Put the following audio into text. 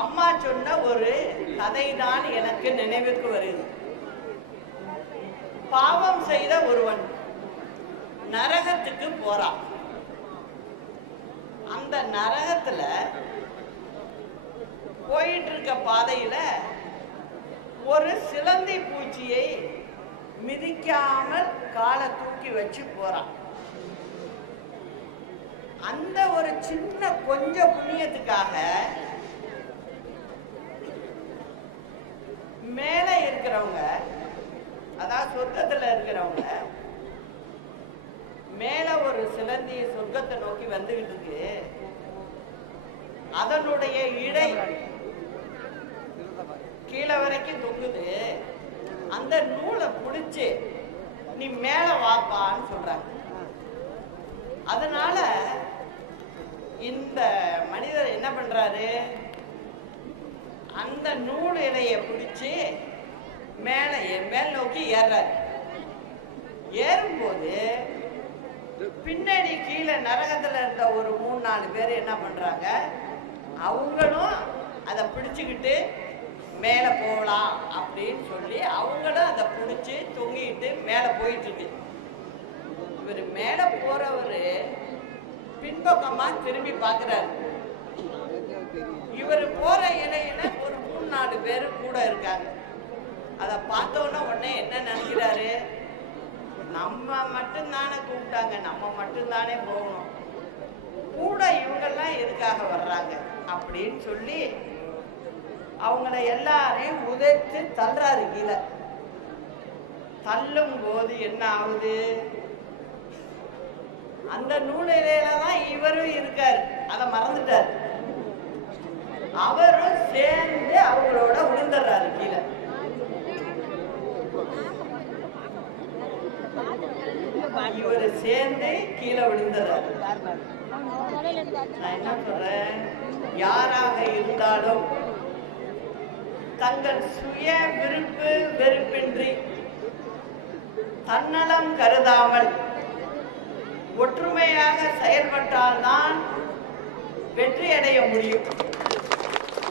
அம்மா சொன்ன ஒரு கதைதான் எனக்கு நினைவுக்கு வருது. பாவம் செய்த ஒருவன் நரகத்துக்கு போறான். அந்த நரகத்துல போயிட்டு இருக்க பாதையில ஒரு சிலந்தி பூச்சியை மிதிக்காமல் காலை தூக்கி வச்சு போறான். அந்த ஒரு சின்ன கொஞ்சம் புண்ணியத்துக்காக மேல இருக்கிறவங்க, அதாவது சொர்க்கத்துல இருக்கிறவங்க, மேல ஒரு சிலந்தி சொர்க்கத்தை நோக்கி வந்துகிட்டு இருக்கு. அதனுடைய இடை கீழே வரைக்கும் தொங்குது. அந்த நூலை பிடிச்சு நீ மேல வாப்பான்னு சொல்றாங்க. அதனால இந்த மனிதர் என்ன பண்றாரு, அந்த நூல் இலைய பிடிச்சு மேல் நோக்கி ஏறாரு. ஏறும்போது பின்னாடி கீழே நரகத்துல இருந்த ஒரு 3-4 பேர் என்ன பண்றாங்க, அவங்களும் அதை பிடிச்சுக்கிட்டு மேல போகலாம் அப்படின்னு சொல்லி அவங்களும் அதை பிடிச்சி தொங்கிட்டு மேல போயிட்டு இருக்கு. இவர் மேல போறவரு பின்பக்கமா திரும்பி பார்க்கிறாரு. இவர் போற இலையில ஒரு 3-4 பேர் கூட இருக்காங்க. அதை பார்த்தோன்னா உடனே என்ன நினைக்கிறாரு, நம்ம மட்டும்தானே கூப்பிட்டாங்க, நம்ம மட்டும்தானே போகணும், கூட இவங்கெல்லாம் எதுக்காக வர்றாங்க அப்படின்னு சொல்லி அவங்கள எல்லாரையும் உதைத்து தள்ளுறாரு கீழே. தள்ளும் போது என்ன ஆகுது, அந்த நூலிலையில தான் இவரும் இருக்காரு, அதை மறந்துட்டாரு. அவரும் சேர்ந்து அவங்களோட விழுந்துடுறாரு கீழே. இவரு சேர்ந்து கீழே விழுந்துடுறாரு. நான் என்ன சொல்றேன், யாராக இருந்தாலும் தங்கள் சுய விருப்பு வெறுப்பின்றி தன்னலம் கருதாமல் ஒற்றுமையாக செயல்பட்டால்தான் வெற்றி அடைய முடியும்.